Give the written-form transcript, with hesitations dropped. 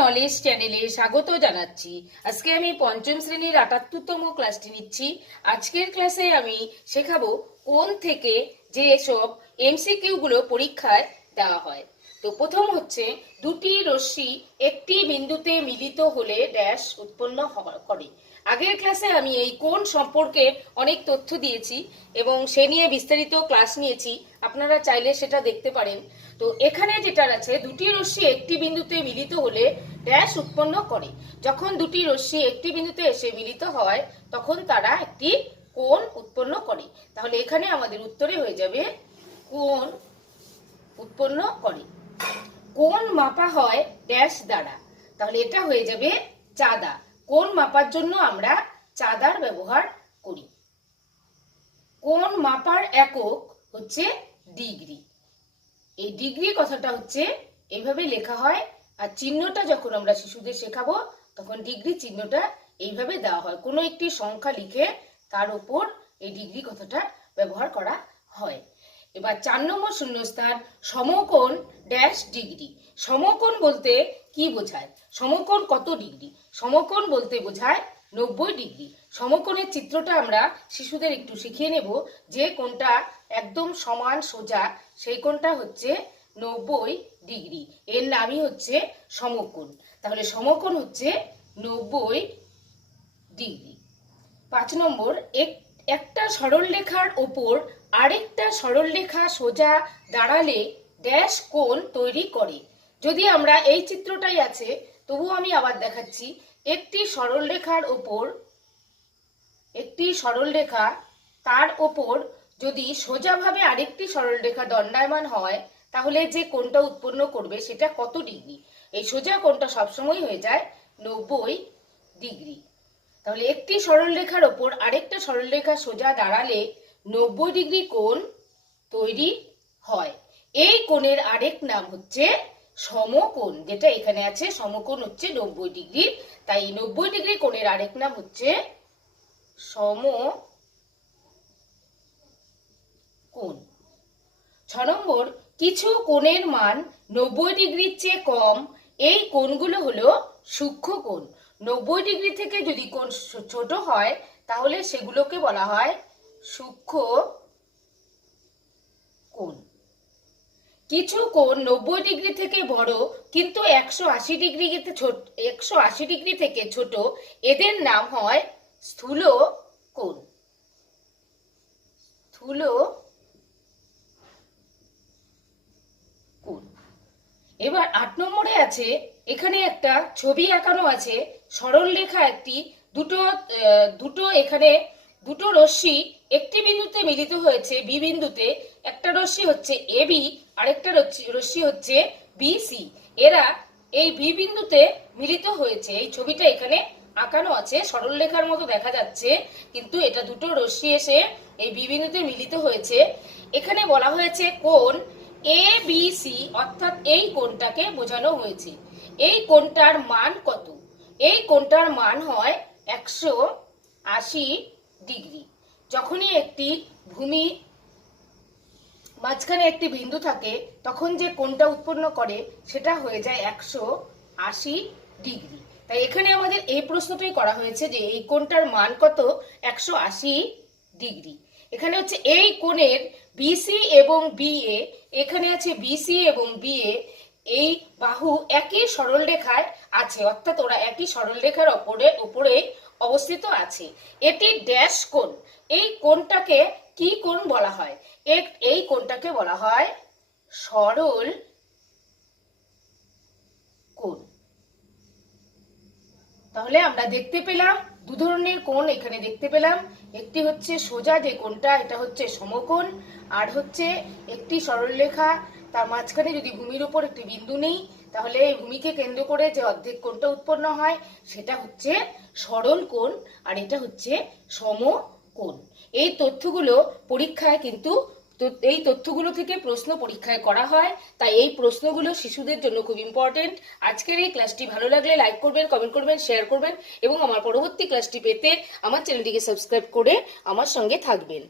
Knowledge চ্যানেলে স্বাগত জানাচ্ছি। আজকে আমি পঞ্চম শ্রেণীর ৭৮তম ক্লাসটি নিচ্ছি। আজকের ক্লাসে আমি শেখাবো কোণ থেকে যে সব এমসিকিউ গুলো পরীক্ষায় দেওয়া হয়। তো প্রথম হচ্ছে, দুটি রশ্মি একটি বিন্দুতে মিলিত হলে ড্যাশ উৎপন্ন করে। আগের ক্লাসে আমি এই কোণ সম্পর্কে অনেক তথ্য দিয়েছি এবং সে নিয়ে বিস্তারিত ক্লাস নিয়েছি, আপনারা চাইলে সেটা দেখতে পারেন। তো এখানে যেটা আছে, দুটি রশ্মি একটি বিন্দুতে মিলিত হলে ড্যাশ উৎপন্ন করে। যখন দুটি রশ্মি একটি বিন্দুতে এসে মিলিত হয় তখন তারা একটি কোণ উৎপন্ন করে। তাহলে এখানে আমাদের উত্তরে হয়ে যাবে কোণ উৎপন্ন করে। কোণ মাপা হয় ড্যাশ দ্বারা, তাহলে এটা হয়ে যাবে চাঁদা। কোণ মাপার জন্য আমরা চাঁদার ব্যবহার করি। কোণ মাপার একক হচ্ছে ডিগ্রি। এই ডিগ্রি কথাটা হচ্ছে এইভাবে লেখা হয়, আর চিহ্নটা যখন আমরা শিশুদের শেখাবো তখন ডিগ্রি চিহ্নটা এইভাবে দেওয়া হয়। কোনো একটি সংখ্যা লিখে তার উপর এই ডিগ্রি কথাটা ব্যবহার করা হয়। এবার ৪ নম্বর শূন্যস্থান, সমকোণ ড্যাশ ডিগ্রি। সমকোণ বলতে কি বোঝায়? সমকোণ কত ডিগ্রি? সমকোণ বলতে বোঝায় ৯০ ডিগ্রি। সমকোণের চিত্রটা আমরা শিশুদের একটু শিখিয়ে নেব। যে কোণটা একদম সমান সোজা সেই কোণটা হচ্ছে ৯০ ডিগ্রি, এর নামই হচ্ছে সমকোণ। তাহলে সমকোণ হচ্ছে ৯০ ডিগ্রি। ৫ নম্বর, একটা সরলরেখার ওপর আরেকটা সরলরেখা সোজা দাঁড়ালে ড্যাশ কোণ তৈরি করে। যদি আমরা এই চিত্রটাই আছে, তবু আমি আবার দেখাচ্ছি। একটি সরলরেখার ওপর একটি সরলরেখা, তার ওপর যদি সোজাভাবে আরেকটি সরলরেখা দণ্ডায়মান হয় তাহলে যে কোণটা উৎপন্ন করবে সেটা কত ডিগ্রি? এই সোজা কোণটা সবসময় হয়ে যায় ৯০ ডিগ্রি। তাহলে একটি সরলরেখার ওপর আরেকটা সরলরেখা সোজা দাঁড়ালে ৯০ ডিগ্রি কোণ তৈরি হয়। এই কোণের আরেক নাম হচ্ছে সমকোণ। যেটা এখানে আছে, সমকোণ হচ্ছে ৯০ ডিগ্রি, তাই ৯০ ডিগ্রি কোণের আরেক নাম হচ্ছে সমকোণ। ৬ নম্বর, কিছু কোণের মান ৯০ ডিগ্রির চেয়ে কম, এই কোণগুলো হলো সূক্ষ্ম কোণ। ৯০ ডিগ্রি থেকে যদি কোণ ছোট হয় তাহলে সেগুলোকে বলা হয় সূক্ষ্ম কোণ। কিছু কোণ ৯০ ডিগ্রি থেকে বড় কিন্তু ১৮০ ডিগ্রি থেকে ছোট, এদের নাম হয় স্থূল কোণ। স্থূল কোণ। এবার ৮ নম্বরে আছে, এখানে একটা ছবি আঁকানো আছে। সরলরেখা একটি, দুটো এখানে দুটো রশ্মি একটি বিন্দুতে মিলিত হয়েছে বি বিন্দুতে। একটা রশ্মি হচ্ছে এ বি, আরেকটা রশ্মি হচ্ছে বি সি। এরা এই বি বিন্দুতে মিলিত হয়েছে। এই ছবিটা এখানে আঁকানো আছে, সরলরেখার মতো দেখা যাচ্ছে, কিন্তু এটা দুটো রশ্মি এসে এই বি বিন্দুতে মিলিত হয়েছে। এখানে বলা হয়েছে কোণ এ বি সি, অর্থাৎ এই কোণটাকে বোঝানো হয়েছে। এই কোণটার মান কত? এই কোণটার মান হয় ১৮০ ডিগ্রি। যখনই একটি ভূমি মাঝখানে একটি বিন্দু থাকে তখন যে কোণটা উৎপন্ন করে সেটা হয়ে যায় ১৮০ ডিগ্রি। তাই এখানে আমাদের এই প্রশ্নটাই করা হয়েছে যে এই কোণটার মান কত? ১৮০ ডিগ্রি। এখানে হচ্ছে এই কোণের বিসি এবং বিএ, এখানে আছে বিসি এবং বিএ, এই বাহু একই সরলরেখায় আছে, অর্থাৎ ওরা একই সরলরেখার উপরে অবস্থিত আছে। এটি ড্যাশ কোণ। এই কোণটাকে কি কোণ বলা হয়? এই কোণটাকে বলা হয় সরল কোণ। তাহলে আমরা দেখতে পেলাম দু ধরনের কোণ এখানে দেখতে পেলাম। একটি হচ্ছে সোজা যে কোণটা, এটা হচ্ছে সমকোণ। আর হচ্ছে একটি সরলরেখা, তার মাঝখানে যদি ভূমির উপর একটি বিন্দু নেই তাহলে এই ভূমিকে কেন্দ্র করে যে অর্ধেক কোণটা উৎপন্ন হয় সেটা হচ্ছে সরল কোণ, আর এটা হচ্ছে সমকোণ। এই তথ্যগুলো পরীক্ষায় কিন্তু এই তথ্যগুলো থেকে প্রশ্ন পরীক্ষায় করা হয়, তাই এই প্রশ্নগুলো শিশুদের জন্য খুব ইম্পর্টেন্ট। আজকের এই ক্লাসটি ভালো লাগলে লাইক করবেন, কমেন্ট করবেন, শেয়ার করবেন এবং আমার পরবর্তী ক্লাসটি পেতে আমার চ্যানেলটিকে সাবস্ক্রাইব করে আমার সঙ্গে থাকবেন।